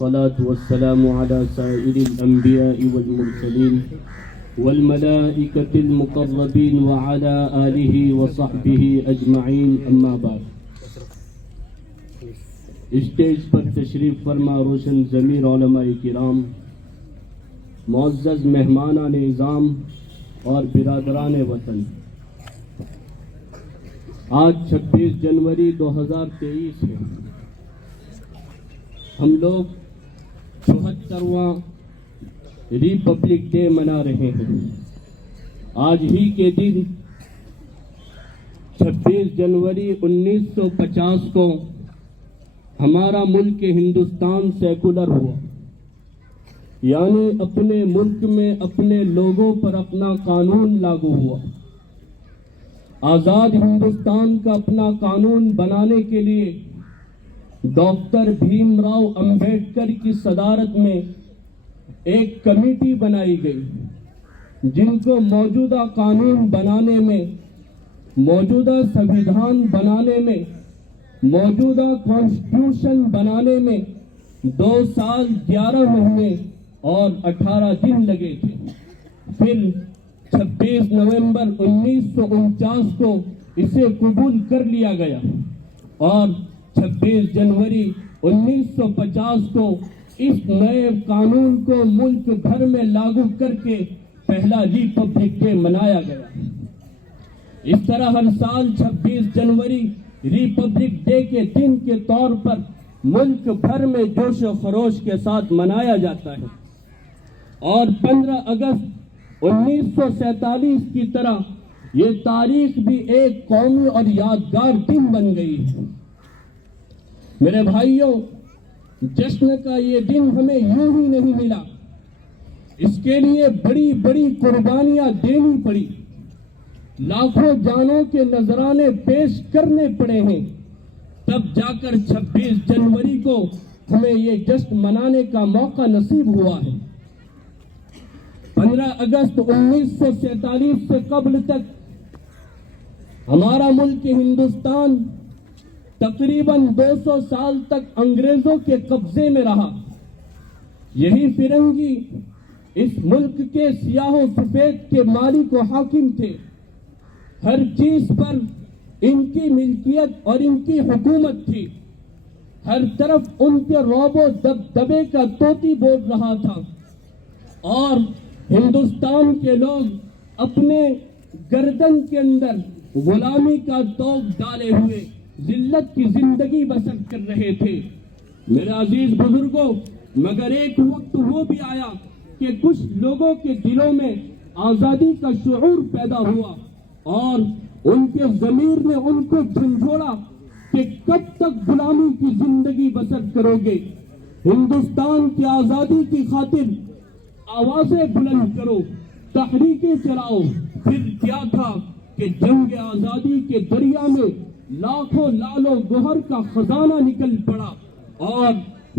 والصلاة والسلام على سائر الأنبياء والمرسلين والملائكة المقربين وعلى آله وصحبه أجمعين أما بعد. اسٹیج پر تشریف فرما روشن ضمیر علماء کرام، معزز مہمانان نظام اور برادران وطن، آج 26 جنوری 2023 ہے. ہم لوگ 74واں ریپبلک ڈے منا رہے ہیں. آج ہی کے دن 26 جنوری 1950 کو ہمارا ملک ہندوستان سیکولر ہوا، یعنی اپنے ملک میں اپنے لوگوں پر اپنا قانون لاگو ہوا. آزاد ہندوستان کا اپنا قانون بنانے کے لیے ڈاکٹر بھیم راؤ امبیڈکر کی صدارت میں ایک کمیٹی بنائی گئی، جن کو موجودہ قانون بنانے میں، موجودہ سنویدھان بنانے میں، موجودہ کانسٹیٹیوشن بنانے میں 2 سال 11 مہینے اور 18 دن لگے تھے. پھر 26 نومبر 1949 کو اسے قبول کر لیا گیا اور 26 جنوری 1950 کو اس نئے قانون کو ملک بھر میں لاگو کر کے پہلا ریپبلک ڈے منایا گیا. اس طرح ہر سال 26 جنوری ریپبلک ڈے کے دن کے طور پر ملک بھر میں جوش و خروش کے ساتھ منایا جاتا ہے. اور 15 اگست 1947 کی طرح یہ تاریخ بھی ایک قومی اور یادگار دن بن گئی ہے. میرے بھائیوں، جشن کا یہ دن ہمیں یوں ہی نہیں ملا، اس کے لیے بڑی بڑی قربانیاں دینی پڑی، لاکھوں جانوں کے نذرانے پیش کرنے پڑے ہیں، تب جا کر 26 جنوری کو ہمیں یہ جشن منانے کا موقع نصیب ہوا ہے. 15 اگست 1947 سے قبل تک ہمارا ملک ہندوستان تقریباً 200 سال تک انگریزوں کے قبضے میں رہا. یہی فرنگی اس ملک کے سیاہ و سفید کے مالک و حاکم تھے. ہر چیز پر ان کی ملکیت اور ان کی حکومت تھی. ہر طرف ان کے رعب و دبدبے کا طوطی بول رہا تھا، اور ہندوستان کے لوگ اپنے گردن کے اندر غلامی کا توق ڈالے ہوئے ذلت کی زندگی بسر کر رہے تھے. میرے عزیز بزرگوں، مگر ایک وقت وہ بھی آیا کہ کچھ لوگوں کے دلوں میں آزادی کا شعور پیدا ہوا اور ان کے ضمیر نے ان کو جھنجھوڑا کہ کب تک غلامی کی زندگی بسر کرو گے. ہندوستان کی آزادی کی خاطر آوازیں بلند کرو، تحریکیں چلاؤ. پھر کیا تھا کہ جنگ آزادی کے دریا میں لاکھوں لال و گوہر کا خزانہ نکل پڑا اور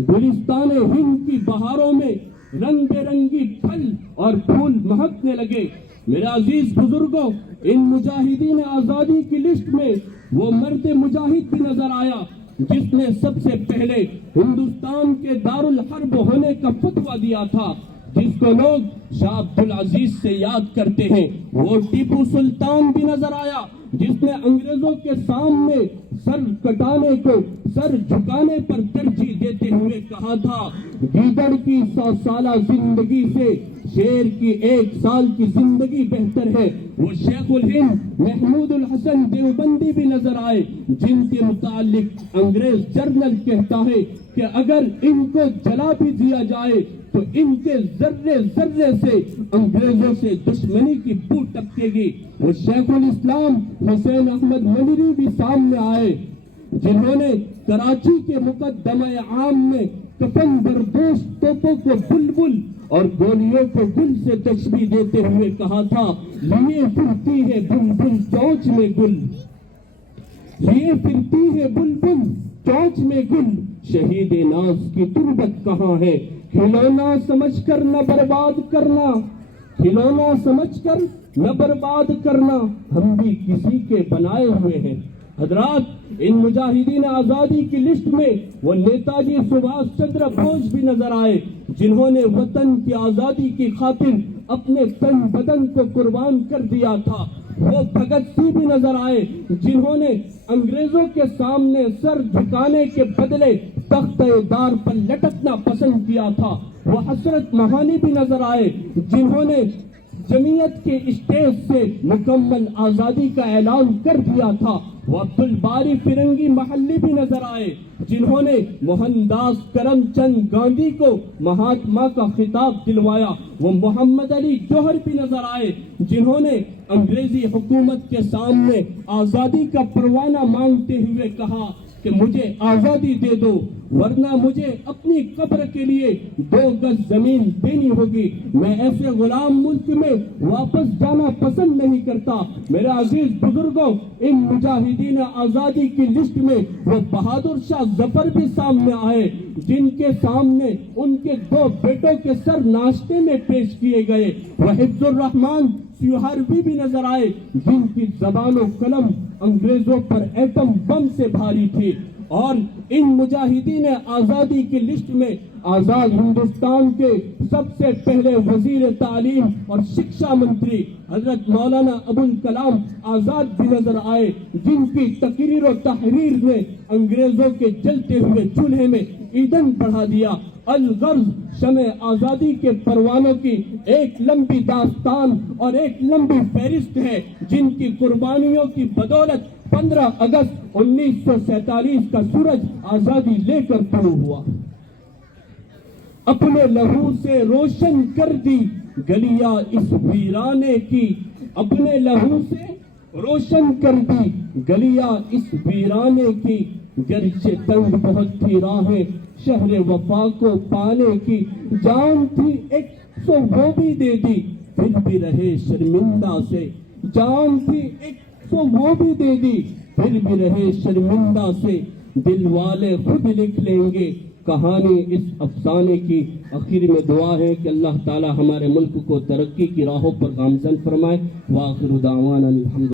گلستان ہند کی بہاروں میں رنگ برنگی پھل اور پھول مہکنے لگے. میرے عزیز بزرگوں، ان مجاہدین آزادی کی لسٹ میں وہ مرد مجاہد بھی نظر آیا جس نے سب سے پہلے ہندوستان کے دارالحرب ہونے کا فتویٰ دیا تھا، جس کو لوگ شاہ عبد العزیز سے یاد کرتے ہیں. وہ ٹیپو سلطان بھی نظر آیا جس نے انگریزوں کے سامنے سر کٹانے کو سر جھکانے پر ترجیح دیتے ہوئے کہا تھا، گیدڑ کی 100 سالہ زندگی سے شیر کی 1 سال کی زندگی بہتر ہے. وہ شیخ الہند محمود الحسن دیوبندی بھی نظر آئے جن کے متعلق انگریز جرنل کہتا ہے کہ اگر ان کو جلا بھی دیا جائے تو ان کے ذرے ذرے سے انگریزوں سے دشمنی کی بو ٹپکے گی. وہ شیخ الاسلام حسین احمد منیری بھی سامنے آئے جنہوں نے کراچی کے مقدمہ عام میں کفن بردوش توپوں کو بلبل اور گولیوں کو گل سے تشبیہ دیتے ہوئے کہا تھا، لیے پھرتی ہے بلبل چونچ میں گل، لیے پھرتی ہے بلبل چونچ میں گل، شہید ناز کی تربت کہاں ہے، کھلونا سمجھ کر نہ برباد کرنا، کھلونا سمجھ کر نہ برباد کرنا، ہم بھی کسی کے بنائے ہوئے ہیں. حضرات, ان مجاہدین آزادی کی لسٹ میں وہ نیتا جی سبھاش چندر بوس بھی نظر آئے, جنہوں نے وطن کی آزادی کی خاطر اپنے تن بدن کو قربان کر دیا تھا. وہ بھگت سنگھ بھی نظر آئے, جنہوں نے انگریزوں کے سامنے سر جھکانے کے بدلے تخت دار پر لٹکنا پسند کیا تھا. وہ حسرت مہانی بھی نظر آئے, جنہوں نے جمعیت کے اسٹیج سے مکمل آزادی کا اعلان کر دیا تھا. وہ عبدالباری فرنگی محلی بھی نظر آئے, جنہوں نے موہن داس کرم چند گاندھی کو مہاتما کا خطاب دلوایا. وہ محمد علی جوہر بھی نظر آئے, جنہوں نے انگریزی حکومت کے سامنے آزادی کا پروانہ مانگتے ہوئے کہا کہ مجھے آزادی دے دو, ورنہ مجھے اپنی قبر کے لیے 2 گز زمین دینی ہوگی. میں ایسے غلام ملک میں واپس جانا پسند نہیں کرتا. میرے عزیز بزرگوں, ان مجاہدین آزادی کی لسٹ میں وہ بہادر شاہ ظفر بھی سامنے آئے, جن کے سامنے ان کے 2 بیٹوں کے سر ناشتے میں پیش کیے گئے. وہ حفظ الرحمان سیوہروی بھی نظر آئے, جن کی زبان و قلم انگریزوں پر ایٹم بم سے بھاری تھی. اور ان مجاہدین آزادی کی لسٹ میں آزاد ہندوستان کے سب سے پہلے وزیر تعلیم اور شکشا منتری حضرت مولانا ابوالکلام آزاد بھی نظر آئے, جن کی تقریر و تحریر نے انگریزوں کے جلتے ہوئے چولہے میں ایندھن بڑھا دیا. الغرض شمع آزادی کے پروانوں کی ایک لمبی داستان اور ایک لمبی فہرست ہے, جن کی قربانیوں کی بدولت 15 اگست 1947 کا سورج آزادی لے کر طلوع ہوا. اپنے لہو سے روشن کر دی گلیاں اس ویرانے کی, اپنے لہو سے روشن کر دی گلیاں اس ویرانے کی. گرچہ تنگ بہت تھی راہیں شہر وفا کو پانے کی, جان تھی ایک سو وہ بھی دے دی پھر بھی رہے شرمندہ سے. جان تھی ایک سو وہ بھی دے دی پھر بھی رہے شرمندہ سے. دل والے خود لکھ لیں گے کہانی اس افسانے کی. آخر میں دعا ہے کہ اللہ تعالی ہمارے ملک کو ترقی کی راہوں پر گامزن فرمائے. وآخر دعوانا الحمد